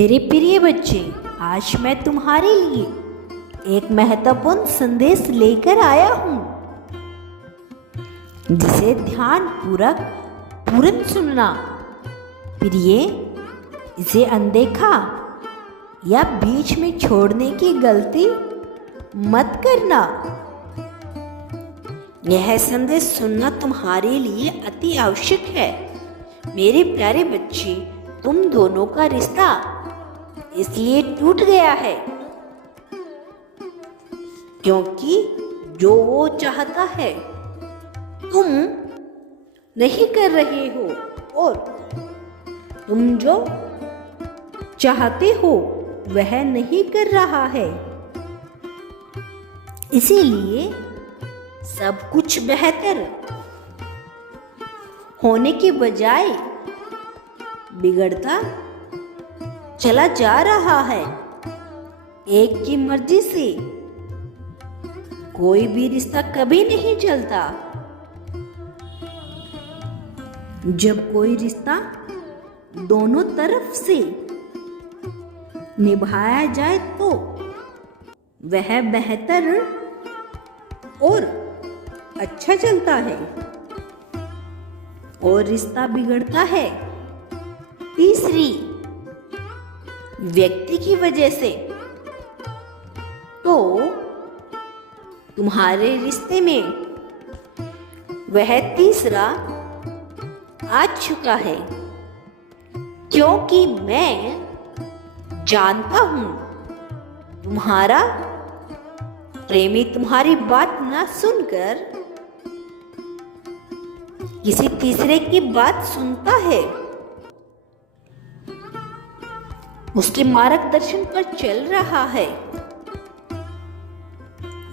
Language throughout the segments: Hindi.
मेरे प्रिय बच्चे, आज मैं तुम्हारे लिए एक महत्वपूर्ण संदेश लेकर आया हूँ, जिसे ध्यान पूर्वक तुरंत सुनना। प्रिय, इसे अनदेखा या बीच में छोड़ने की गलती मत करना। यह संदेश सुनना तुम्हारे लिए अति आवश्यक है। मेरे प्यारे बच्चे, तुम दोनों का रिश्ता इसलिए टूट गया है क्योंकि जो वो चाहता है तुम नहीं कर रहे हो, और तुम जो चाहते हो वह नहीं कर रहा है। इसीलिए सब कुछ बेहतर होने के बजाय बिगड़ता चला जा रहा है। एक की मर्जी से कोई भी रिश्ता कभी नहीं चलता। जब कोई रिश्ता दोनों तरफ से निभाया जाए तो वह बेहतर और अच्छा चलता है, और रिश्ता बिगड़ता है तीसरी व्यक्ति की वजह से। तो तुम्हारे रिश्ते में वह तीसरा आ चुका है, क्योंकि मैं जानता हूं तुम्हारा प्रेमी तुम्हारी बात ना सुनकर किसी तीसरे की बात सुनता है, उसके मार्गदर्शन पर चल रहा है।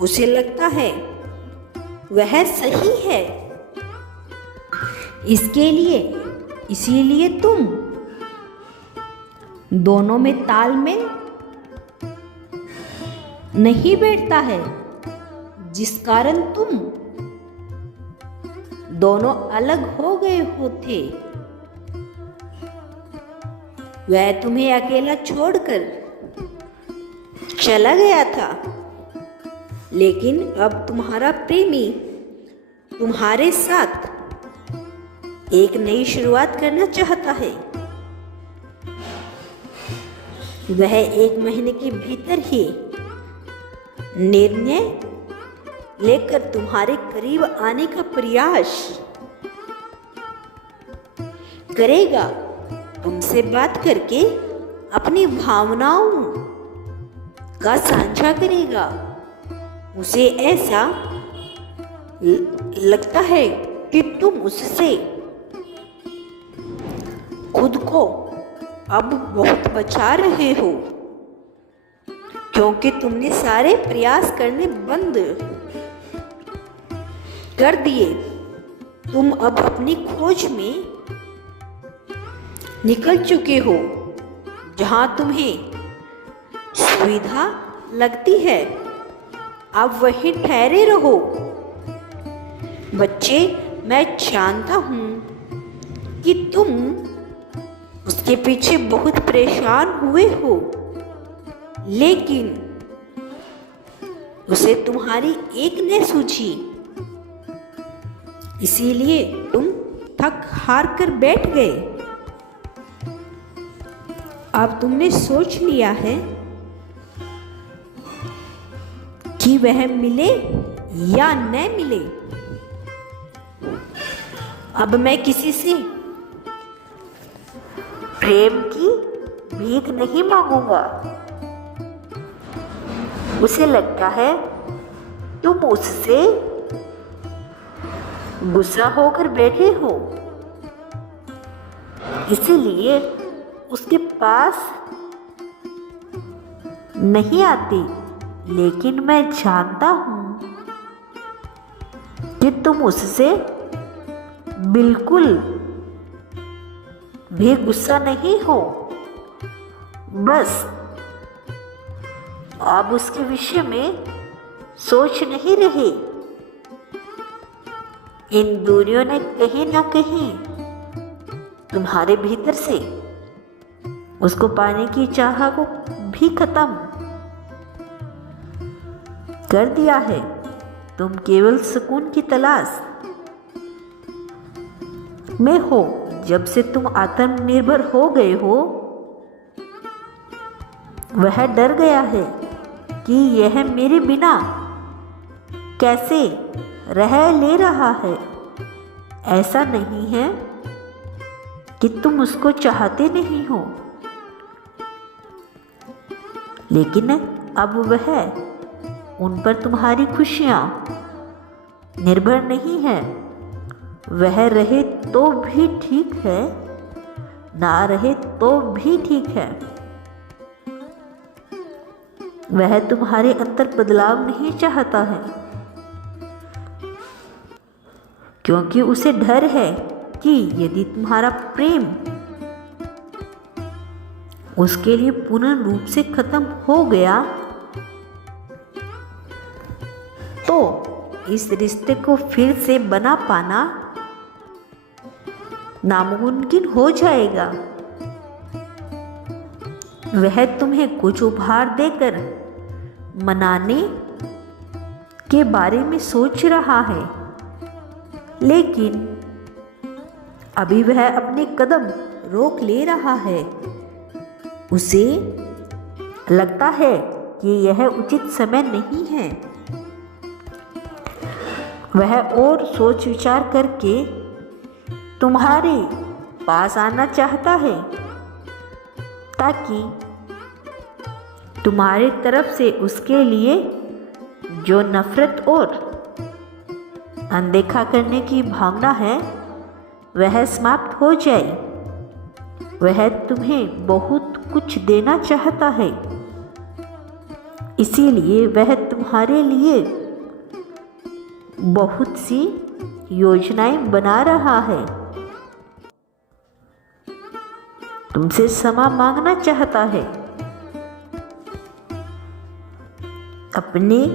उसे लगता है वह सही है। इसीलिए तुम दोनों में तालमेल नहीं बैठता है, जिस कारण तुम दोनों अलग हो गए होते। वह तुम्हें अकेला छोड़कर चला गया था, लेकिन अब तुम्हारा प्रेमी तुम्हारे साथ एक नई शुरुआत करना चाहता है। वह 1 महीने के भीतर ही निर्णय लेकर तुम्हारे करीब आने का प्रयास करेगा। तुमसे बात करके अपनी भावनाओं का साझा करेगा। उसे ऐसा लगता है कि तुम उससे खुद को अब बहुत बचा रहे हो, क्योंकि तुमने सारे प्रयास करने बंद कर दिए। तुम अब अपनी खोज में निकल चुके हो। जहां तुम्हें सुविधा लगती है अब वहीं ठहरे रहो। बच्चे, मैं जानता हूं कि तुम उसके पीछे बहुत परेशान हुए हो, लेकिन उसे तुम्हारी एक न सूझी। इसीलिए तुम थक हार कर बैठ गए। अब तुमने सोच लिया है कि वह मिले या न मिले। अब मैं किसी से प्रेम की भीख नहीं मांगूंगा। उसे लगता है तुम उससे गुस्सा होकर बैठे हो, इसीलिए उसके पास नहीं आती। लेकिन मैं जानता हूं कि तुम उससे बिल्कुल भी गुस्सा नहीं हो। बस आप उसके विषय में सोच नहीं रहे। इन दूरियों ने कहीं ना कहीं तुम्हारे भीतर से उसको पाने की चाह को भी खत्म कर दिया है। तुम केवल सुकून की तलाश में हो। जब से तुम आत्मनिर्भर हो गए हो, वह डर गया है कि यह मेरे बिना कैसे रह ले रहा है। ऐसा नहीं है कि तुम उसको चाहते नहीं हो, लेकिन अब वह उन पर तुम्हारी खुशियां निर्भर नहीं है। वह रहे तो भी ठीक है, ना रहे तो भी ठीक है। वह तुम्हारे अंदर बदलाव नहीं चाहता है, क्योंकि उसे डर है कि यदि तुम्हारा प्रेम उसके लिए पूर्ण रूप से खत्म हो गया तो इस रिश्ते को फिर से बना पाना नामुमकिन हो जाएगा। वह तुम्हें कुछ उपहार देकर मनाने के बारे में सोच रहा है, लेकिन अभी वह अपने कदम रोक ले रहा है। उसे लगता है कि यह उचित समय नहीं है। वह और सोच विचार करके तुम्हारे पास आना चाहता है, ताकि तुम्हारी तरफ से उसके लिए जो नफरत और अनदेखा करने की भावना है वह समाप्त हो जाए। वह तुम्हें बहुत कुछ देना चाहता है, इसीलिए वह तुम्हारे लिए बहुत सी योजनाएं बना रहा है। तुमसे क्षमा मांगना चाहता है। अपने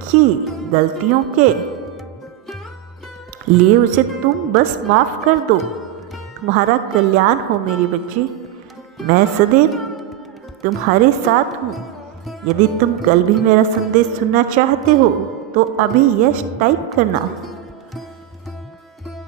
की गलतियों के लिए उसे तुम बस माफ कर दो। तुम्हारा कल्याण हो मेरी बच्ची। मैं सदैव तुम्हारे साथ हूँ। यदि तुम कल भी मेरा संदेश सुनना चाहते हो तो अभी यस टाइप करना।